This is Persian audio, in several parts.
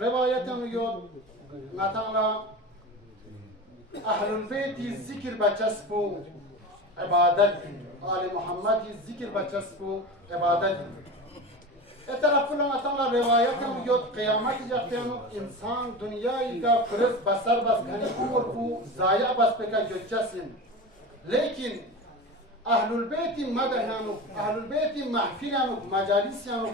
رواية يود مثلا أهل البيت الذكر بجسبو عبادت آل محمد الذكر بجسبو عبادت اترفنا مثلا رواية يود قيامت جاكتنو إنسان دنياي کا فرس بسر بس گھنی عمر کو ضائع بس پہ کا جسم لیکن أهل البيت مدهانو أهل البيت محفلانو مجالسانو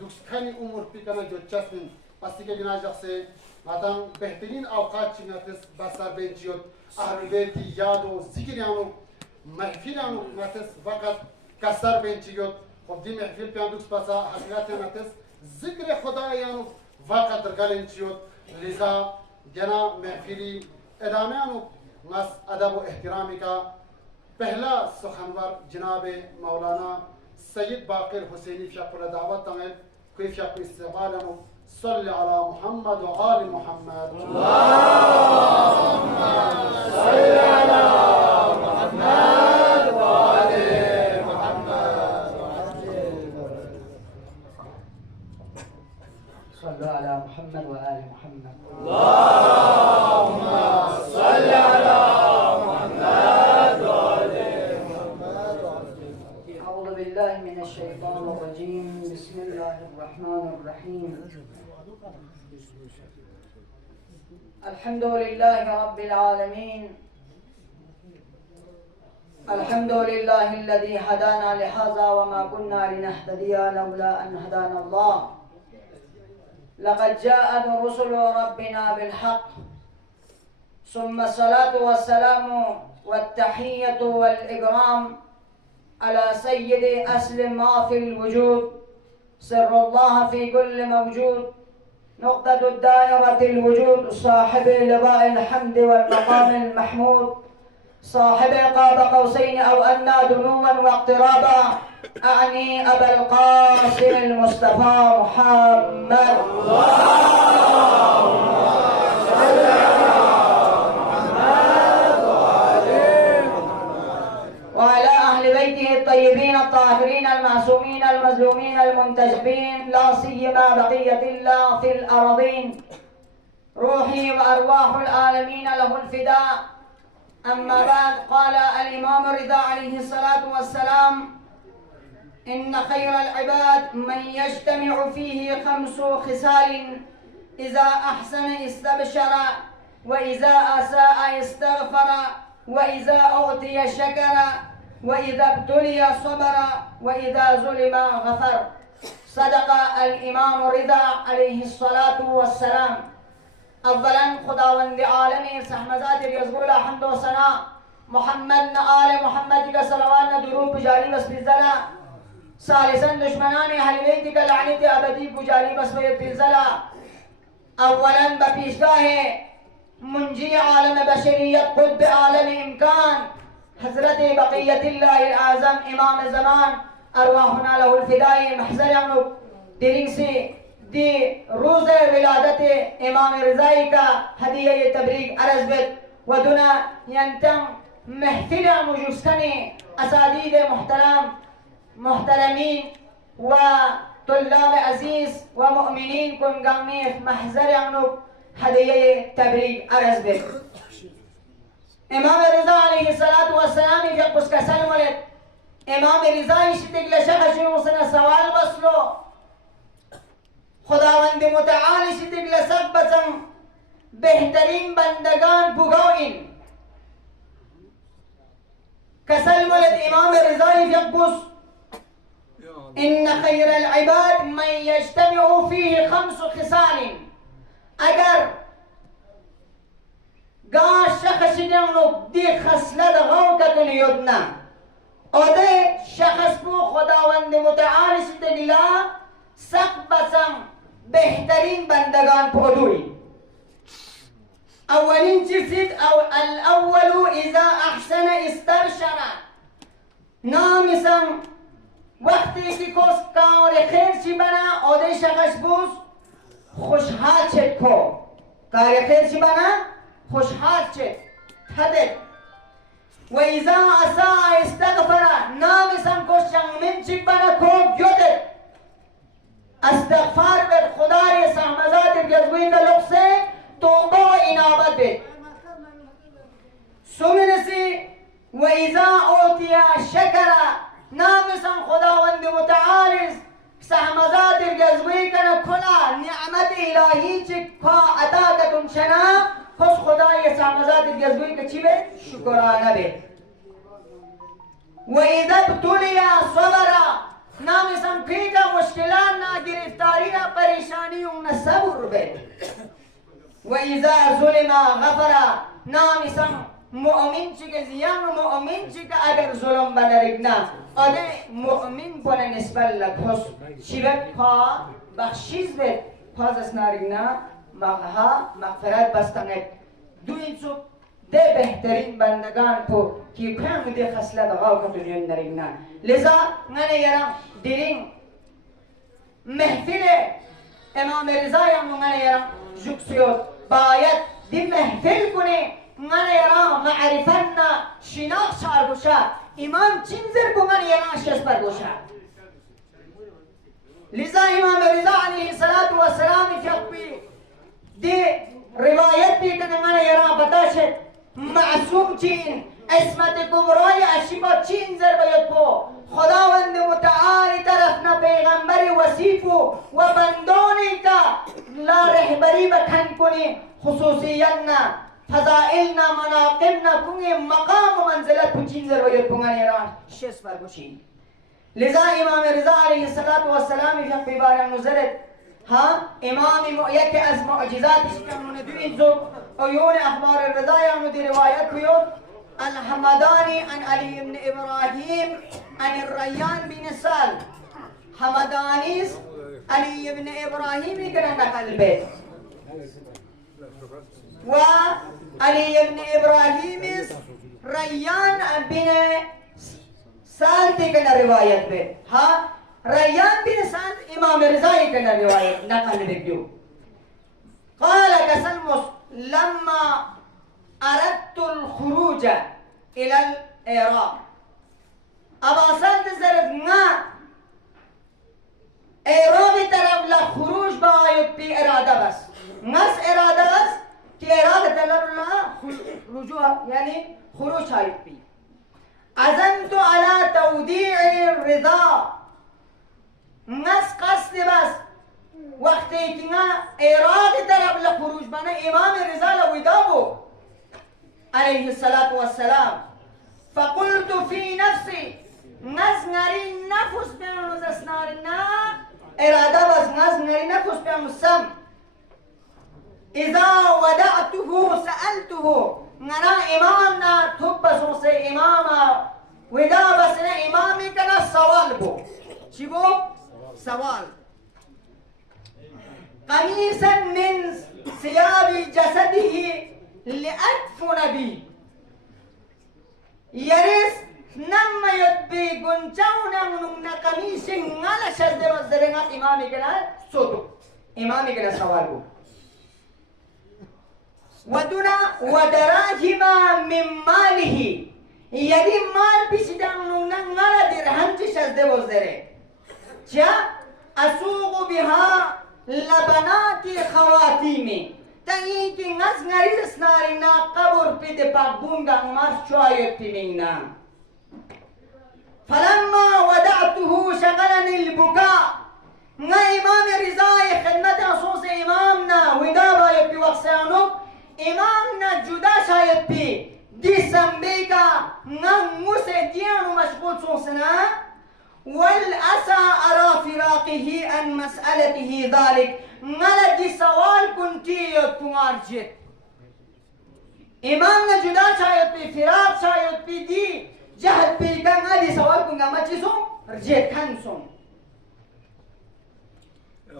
دوسخاني عمر بكنا جوتشاسن بس كي جناجك سي مثلا بهترين أوقات شناتس بسر بنجيوت أهل البيت يادو ذكرانو محفلانو ناتس فقط كسر بنجيوت وبدي محفل بياندوس بسا حقيقة ناتس ذكر خدایانو فقط رجالنجيوت لذا جنا محفلي ادامانو مس أدب و احترامي کا پہلا سخنور جناب مولانا سید باقر حسینی فیاقل دعوت تنگل کوئی فیاقل استقبالنو صلی علی محمد و آل محمد اللهم صلی علی محمد و آل محمد صلوا على محمد وآل محمد اللهم صلی علی بالله من الشيطان الرجيم بسم الله الرحمن الرحيم الحمد لله رب العالمين الحمد لله الذي هدانا لهذا وما كنا لنهتدي لولا أن هدانا الله لقد جاءت رسل ربنا بالحق ثم الصلاة والسلام والتحية والإكرام على سيد أصل ما في الوجود سر الله في كل موجود نقطة الدائرة الوجود صاحب لواء الحمد والمقام المحمود صاحب قاب قوسين أو أدنى دنوا واقترابا أعني أبا القاسم المصطفى محمد وعلى أهل بيته الطيبين الطاهرين المعصومين المظلومين المنتجبين لا سيما بقية الله في الأرضين روحي وأرواح العالمين له الفداء أما بعد قال الإمام الرضا عليه الصلاة والسلام إن خير العباد من يجتمع فيه 5 خصال إذا أحسن استبشر وإذا أساء استغفر وإذا أعطي شكر وإذا ابتلي صبر وإذا ظلم غفر صدق الإمام الرضا عليه الصلاة والسلام. أولا خداوند عالمي سحمزات يزغل حمد وثناء محمد آل محمد کا صلوات درود بجاری بس بزلا ثالثا دشمنان اهل بیت کا لعنت ابدی بجاری بس بزلا اولا بپیشگاه منجي عالم بشرية قطب عالم إمكان حضرت بقية الله الأعظم إمام زمان أرواحنا له الفداء محضر عنه درنسي دي روز ولادت إمام رضائی کا هدیه تبریک عرض بد ودنا ينتم محفل مجستني أساتذة محترمين وطلاب عزيز ومؤمنين كن قامي محضر عنه هدیه تبریک عرض بد امام رضا علیه الصلاة والسلام که قص کسل ولد امام رضا اشتگ لشخشی وصنا سوال بسلو خداوند متعال اشتگ لسق بسن بهترین بندگان بگوین کسل ولد امام رضا يقص إن خير العباد من يجتمع فيه 5 خصال اگر گاش شخص جنو دی خصلت غو کتن یدنا او ده شخص بو خداوند متعال ستگلا سق بسم بهترین بندگان پودوی اولین چیزید او الاول اذا احسن استبشر نامسم وقتی که کس کار خیر چی بنا او ده شخص بوز خوشحال چه کو کار خیر چی بنا خوشحال چه تدد و اذا اساء استغفر نامسم کشن من چی بنا کو یدد استغفار بر خدای سحمزات سهمزات الجزوی کنه کلا نعمت الهی چه کا عطا کتون شنا خس خدای سهمزات الجزوی که چی به شکرانه به و اذا ابتلی صبر نامسم پیجا مشکلات نا گرفتاری نا پریشانی اون صبر به و اذا ظلم غفر نامسم مؤمن چی که زیان مؤمن چی که اگر ظلم بنرگنا آده مؤمن پنه نسبت لکھوس شیبت پا بخشیز بید پاز اسنارگنا مغها مغفرت بستنگ دو انسو ده بهترین بندگان کو کی پرم ده خسلت غاو کتونیون نرگنا لذا من یرم دیرین محفل امام رضا یا من یرم جکسیوت باید دی محفل کنه من یرم معرفنا شناخ شار گوشا امام چینزر کو من یرم شش پر گوشا لذا امام رضا علیه الصلاة والسلام فقبی دی روایت بھی کنه من یرم بتاشد معصوم چین اسمت کبرای اشیبا چین زر باید پو خداوند متعال طرفنا پیغمبر وصیفو و بندانی که لا رهبری بکن کنی خصوصیتنا فضائلنا مناقبنا کنی مقام و منزلت پو چین زر باید پو گنی ران شس پر بچین لذا امام رضا علیه السلام فقه بارم نظرت ها امام یکی از معجزاتش که من دوین زو عيون أخبار الرضا يعني دي رواية كيوت الحمداني عن علي بن إبراهيم عن الريان بن سال حمدانيس علي بن إبراهيم كان نقل البيت وعلي بن إبراهيم ريان بن سال كان رواية بيت ها ريان بن سال إمام رضا كان رواية نقل البيت قال كسلمس لما أردت الخروج إلى العراق أبا سلط زرقنا عراق طرف لخروج باید بی اراده بس نس اراده بس که اراده طلب رجوع یعنی خروج شاید بی عزمت على توديع الرضا نس قصد بس وقتی که نه عراق طرف لخروج بنا امام رضا لویدابو علیه الصلاة والسلام فقلت في نفسي نزنري نفس بيانو زسنارنا اراده بس نزنري نفس بيانو سم اذا ودعته سألته نرى امامنا تبسو سي اماما ودا بس امامي كنا سوال بو چی بو؟ سوال قميصا من ثياب جسده لأدفن به يرس نما يدبي قنچاونا من قميص نالا شد وزرنا امامي كنا سوتو امامي كنا سوالو ودنا ودراجم من ماله يدي مال بيشدان نالا درهم شد وزره جا اسوق بها لبنات خواتيمي تايكي ناس غريز سنارينا قبر بيد باقبونغا مارس شوية بيمينا فلما ودعته شغلني البكاء نا امام رضاي خدمة أصوص امامنا ودابا يبي وقسانو امامنا جدا شايد بي دي سنبيكا نا موسى ديانو مشغول صوصنا والأسى أرى فراقه عن مسألته ذلك نلدي سوال كنتي تمارجت إمامنا جدا شايد بي فراق شايد بي دي جهد بي كان هذه سوال كنت ما تشيسون رجيت كنسون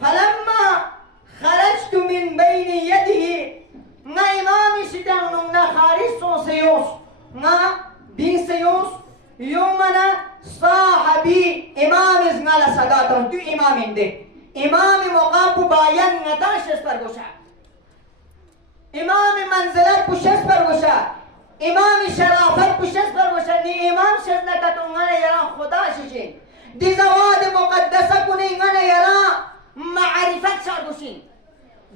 فلما خرجت من بين يده نا إمامي شدان نا خارج سون سيوس نا بين سيوس يومنا صاحبي امام ازنالا صداتر دو امام ده امام مقام باین نتاشس پر گوشا امام منزلت پشس پر گوشا امام شرافت پشس پر گوشا نی امام شز نکتونگانا یرا خدا ششین دی زواد مقدسه کنینگانا یرا معرفت شارگوشین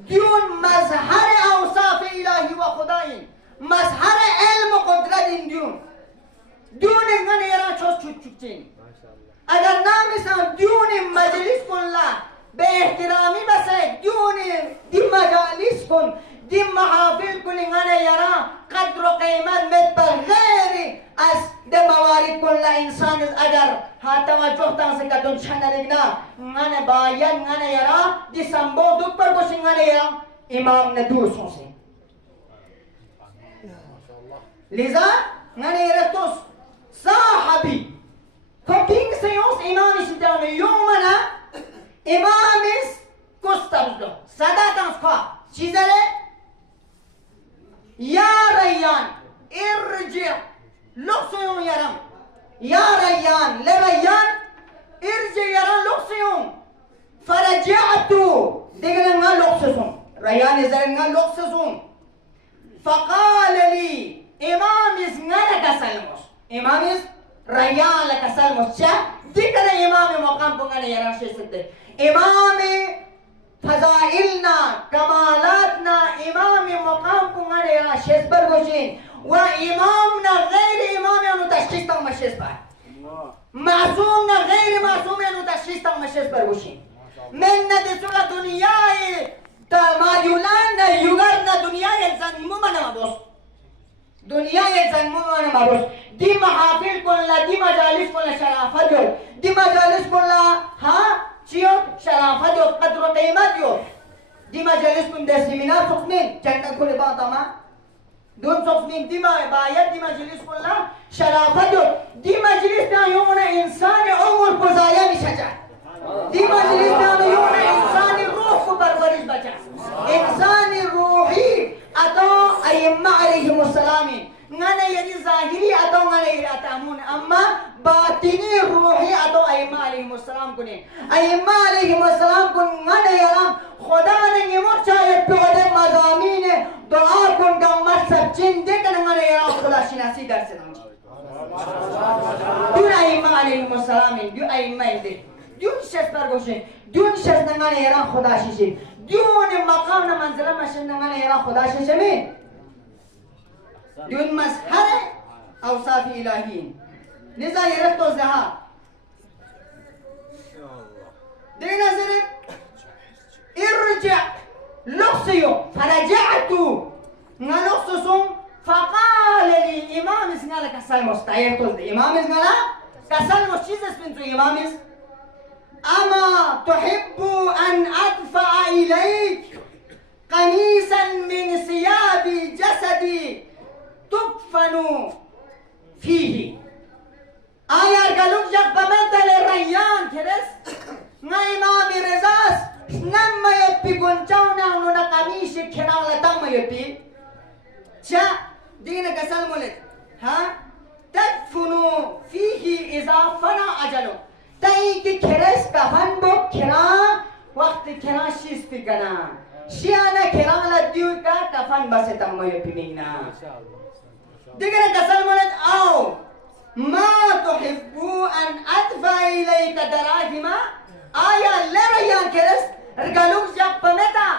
دیون مظهر اوصاف الهی و خدایین مظهر علم و قدرت این دیون دون انگان یرا چوز چوچین اگر نامسان دیون مجلس کن لا به احترامی بسه دیون دی مجالس کن دی محافل کن انگانه یرا قدر و قیمت مت بغیر از دی موارد کن لا انسان اگر ها توجه تانسه کتون چنرگنا انگانه باید انگانه یرا دی سنبو دو پر کش انگانه یرا امام ندور سونسه لذا انگانه یرا توس صاحبی فبين سيوس إمام الشيطان يومنا إمام كستمدو صدقان فا شيزله يا ريان ارجع لوسيون يرام يا ريان لريان ارجع يرام لوسيون فرجعت دغنا لوسسون ريان زرنا لوسسون فقال لي إمام إزنانا كسلموس إمام ريان لك سلموس ديكنا إمام مقام بغنا يرام شيسته إمام فضائلنا كمالاتنا إمام مقام بغنا يرام شيسبر بوشين وإمامنا غير إمام أنو تشخيص تاو مشيسبر معصومنا غير معصوم أنو تشخيص تاو مشيسبر بوشين من ندسوغا دنياي تمايولان يغرنا دنياي الزن ممنا مبوس دنیا یک زن مومن مبوس دی محافل کلا دی مجالس کلا شرافت یو دی مجالس کلا ها چیو شرافت یو قدر و قیمت یو دی مجالس کن در سیمینار سخنین چندن کلی باتا ما دون سخنین دی باید دی مجالس کلا شرافت یو دی مجلس نیامون انسان عمر پزایا میشه دی مجلس نیامون انسان روح کو پرورش بچه انسان روحی atau ayyamma alaihimussalam ngana yadi zahiri atau ngana yadi atamun amma batini ruhi atau ayyamma alaihimussalam kuni ayyamma alaihimussalam kun ngana yaram khuda ne nimur chahe pode mazamine dua kun gammat sabchin de kan ngana yaram khuda shinasi darse namji dun ayyamma alaihimussalam du ayyamma inde dun shesbar goshe dun shes ngana yaram khuda shishi دون مقامنا منزل مشن نغنى يرى خدا شمين دون مسحر أوصاف إلهيين لذا يرتو الزهار دين زرق ارجع لقصيو فرجعت نلقصصم فقال لي إمام اسمه كسل مستعير توزد إمام اسمه كسل مستعير اسمه إمام أما تحب أن أدفع إليك قميصا من ثياب جسدي تكفن فيه آيار قالوك جب بمثل الريان كرس نا إمام رزاس نما يبي قنچاونا ونونا قميش كنان لتم يبي شا دين قسل مولد ها تدفن فيه إذا فنا أجلو تایی که کرس کفن با کرا وقت کرا شیست کنا شیانا کرا لدیو کا کفن بس تمایو پیمینا دیگر کسل مولد او ما تحبو ان ادفع الیک دراهما آیا لریان کرس رگالوک جب پمتا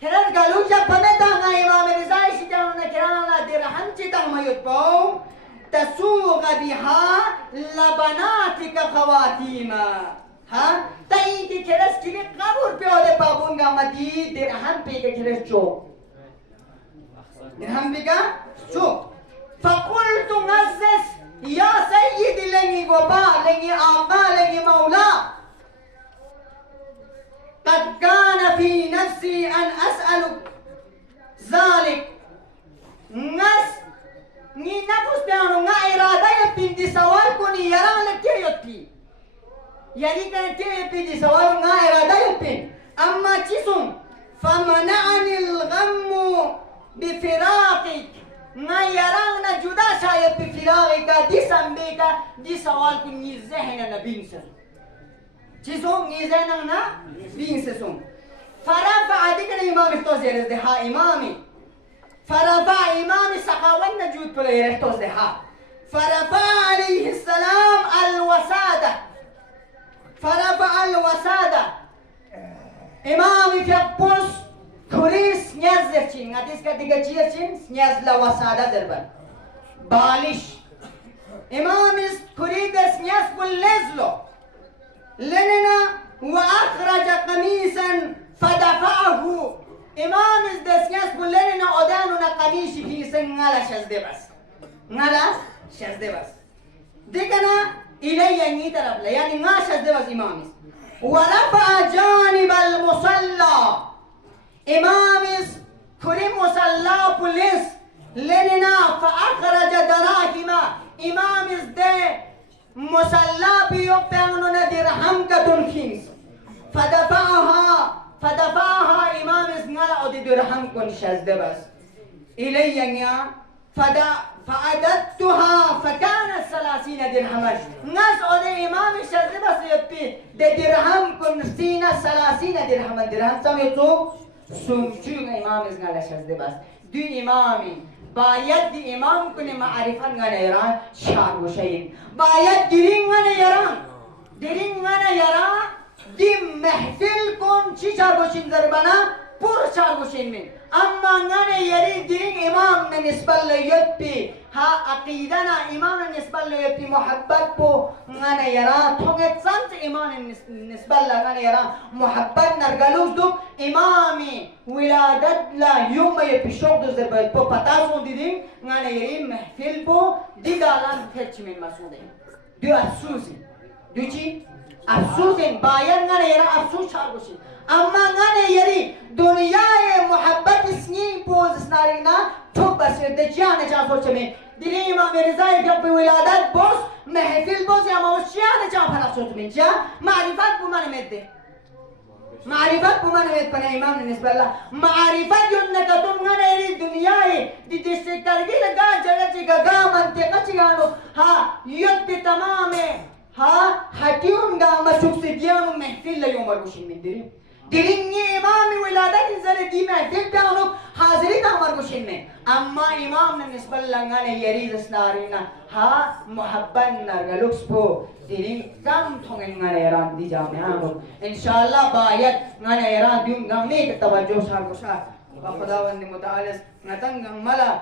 کرس گالوک جب پمتا نا امام رضای شیطانونا کرا لدرهم چی تمایو پاو تسوق بها لبناتك خواتيما ها تايكي كرس كي قبر بيوده بابونغا مدي درهم بيك كرس جو درهم بيك جو فقلت نزس يا سيدي لني وبا لني آقا لني مولا قد كان في نفسي أن أسألك ذلك نس ni nafus peano nga irada ya pindi sawal ko ni yarang nagkiyot pi yari ka nagkiyot pindi sawal nga irada ya pin amma chisum famana'ani al-ghammu bifiraqik nga yarang na juda shaya bifiraqika di sambika di sawal ko ni zehna na binsa chisum ni zehna na binsa sum farafa adikana imam iftozir ha imami فرفع إمام السخاوين نجود بليرك توزدها فرفع عليه السلام الوسادة فرفع الوسادة إمام في بوس كوريس نيازرچين هذيس كديجا جيرچين نياز لا وسادة دربن بالش إمامس كريد سنياس باللزلو لننا وأخرج قميصا فدفعه إمامس دسنياس باللننا أداننا قميش في سن غلا شزدي بس غلا شزدي بس ديكنا إلي يني طرف لا يعني ما شزدي بس إمامس ورفع جانب المصلى إمامس كريم مصلى بوليس لننا فأخرج دراهم إمامس ده مصلى بيوبيانونا درهم كتنكينس فدفعها إمامس نلا أدي درهم كن شزده بس إلي ينيا فعددتها فكانت 30 درهما ناس أدي إمامس شزده بس يبي ده درهم كن سينا 30 درهما درهم سميتو سمشون إمامس نلا شزده بس دو إمامي باید دی امام کنه معرفت غنا یران شان وشین باید درین غنا یران دی محفل کن چی چار وشین دربنا پر چار وشین من اما غنا یری درین امام نسبت لیت پی ها عقیدنا امام نسبت لیت پی محبت کو غنا یران تونت سنت امام نسبت غنا یران محبت نرگلوز دو امامی ولادت لا يوم يبشوق دو زربت بو پتاسون دیدیم غنا یری محفل بو دیدالان فچ من مسعودین دو افسوسی دو چی افسوسین باید غنا یرا افسوس چار بشین اما غنا یری دنیای محبت سنین بوز سنارینا تو بس دجان جان سوچمه دیدیم امام رضای که به ولادت بوز محفل بوز یا موشیان جان پرخشوت من جا معرفت بو من مده معرفت بمن ويت بنا إمام بالنسبة له معرفت يوم نكتون غنا يري دنياي دي تشتكرجي لقى جلتي قا منطقة جانو ها يد تمامه ها حكيم قا ما شوف سديانو محفل لا يوم مرقوشين من ديريني إمامي ولادة إنزل دي محفل بيانو حاضرين مرقوشين من أما إمام بالنسبة له غنا يري زسنارينا ها محبة نرجلوكس بو ديرين كم ثونين غنا يران دي جامعانو إن شاء الله بايت غنا يران ديون غمي توجه شاركوشا وخداوند متعال نتنغ ملا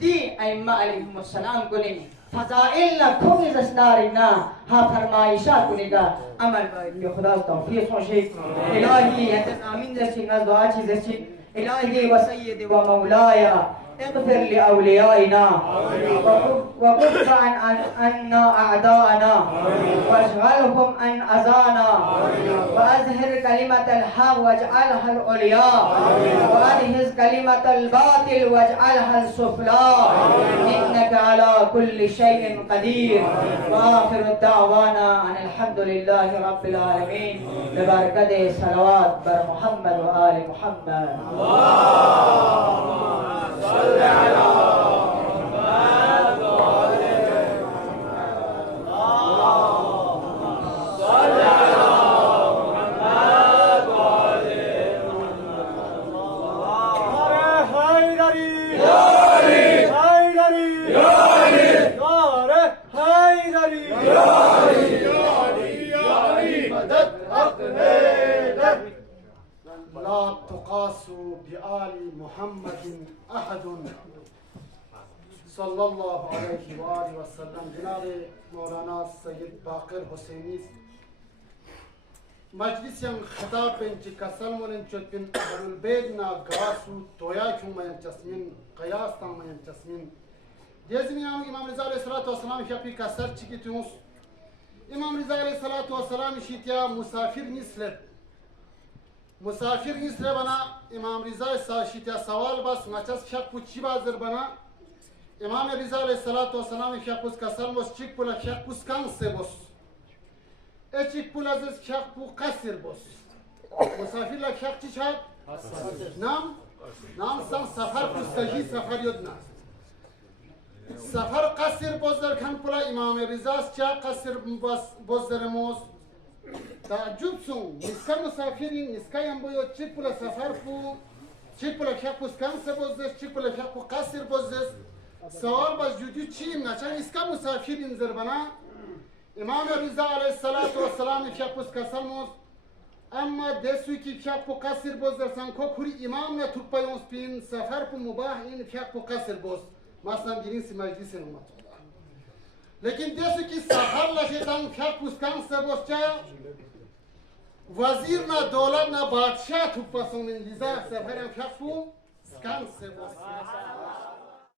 دي أئمة عليهم السلام كوني فضائل كوني زسنارنا ها فرمايشات كونيدا عمل بخدا توفيق خوشي إلهي أنت آمين زشي ناس دعاء زشي إلهي وسيدي ومولاي اغفر لأوليائنا وكف عنا أعداءنا واشغلهم عن أذانا وأظهر كلمة الحق واجعلها العليا وأنهز كلمة الباطل واجعلها السفلى إنك على كل شيء قدير وآخر الدعوانا أن الحمد لله رب العالمين ببركة صلوات بر محمد وآل محمد صل على محمد وآل محمد صل على محمد وآل محمد حيدري يا علي حيدري يا علي حيدري يا علي يا علي يا علي مدد حق هيدر لا تقاسوا بآل محمد أحد صلى الله عليه وآله وسلم. جناب مولانا سید باقر حسینی مجلس خطاب انچ کسل ولن چتن اهل البيت نا غاسو تویا چومن چسمن قیاس تامن چسمن دزمیان امام رضا علیه الصلاه والسلام شپی کسر چیکیتوس امام رضا علیه الصلاه والسلام شیتیا مسافر نیست بنا امام رضا ساشیتیا سوال بس مچس شک پوچی بازر بنا امام رضا علیه الصلاه والسلام شپوس کسل مس چیک پولا شک پوس کان سه بس اچیک پولا ز شک پو قصر بس مسافر لا شک چی شد نام سم سفر پوستگی سفر یدنا سفر قصر بازر کن پولا امام رضا چا قصر بازر موز تعجب سون نسکا مسافرین نسکا یم بایو چی پولا سفر پو چی پولا شک پوس کان سه بازر چی پولا شک پو قصر بازر سوال باز جودی چیم نچه نسکا مسافرین زربنا امام رضا علیه السلام فیاپوس کسل موز اما دسوی کی فیاپو قصر باز درسن که کوری امام نه توپ پیونس پین سفر پو مباح این فیاپو قصر باز مثلا دیرین سی مجلس نومت लेकिन जैसे कि सफर लशेतान क्या पुस्कान से बोस्चा वजीर ना दौलत ना बादशाह थुप पसंद इंदिजा सफर क्या फू स्कान से बोस्चा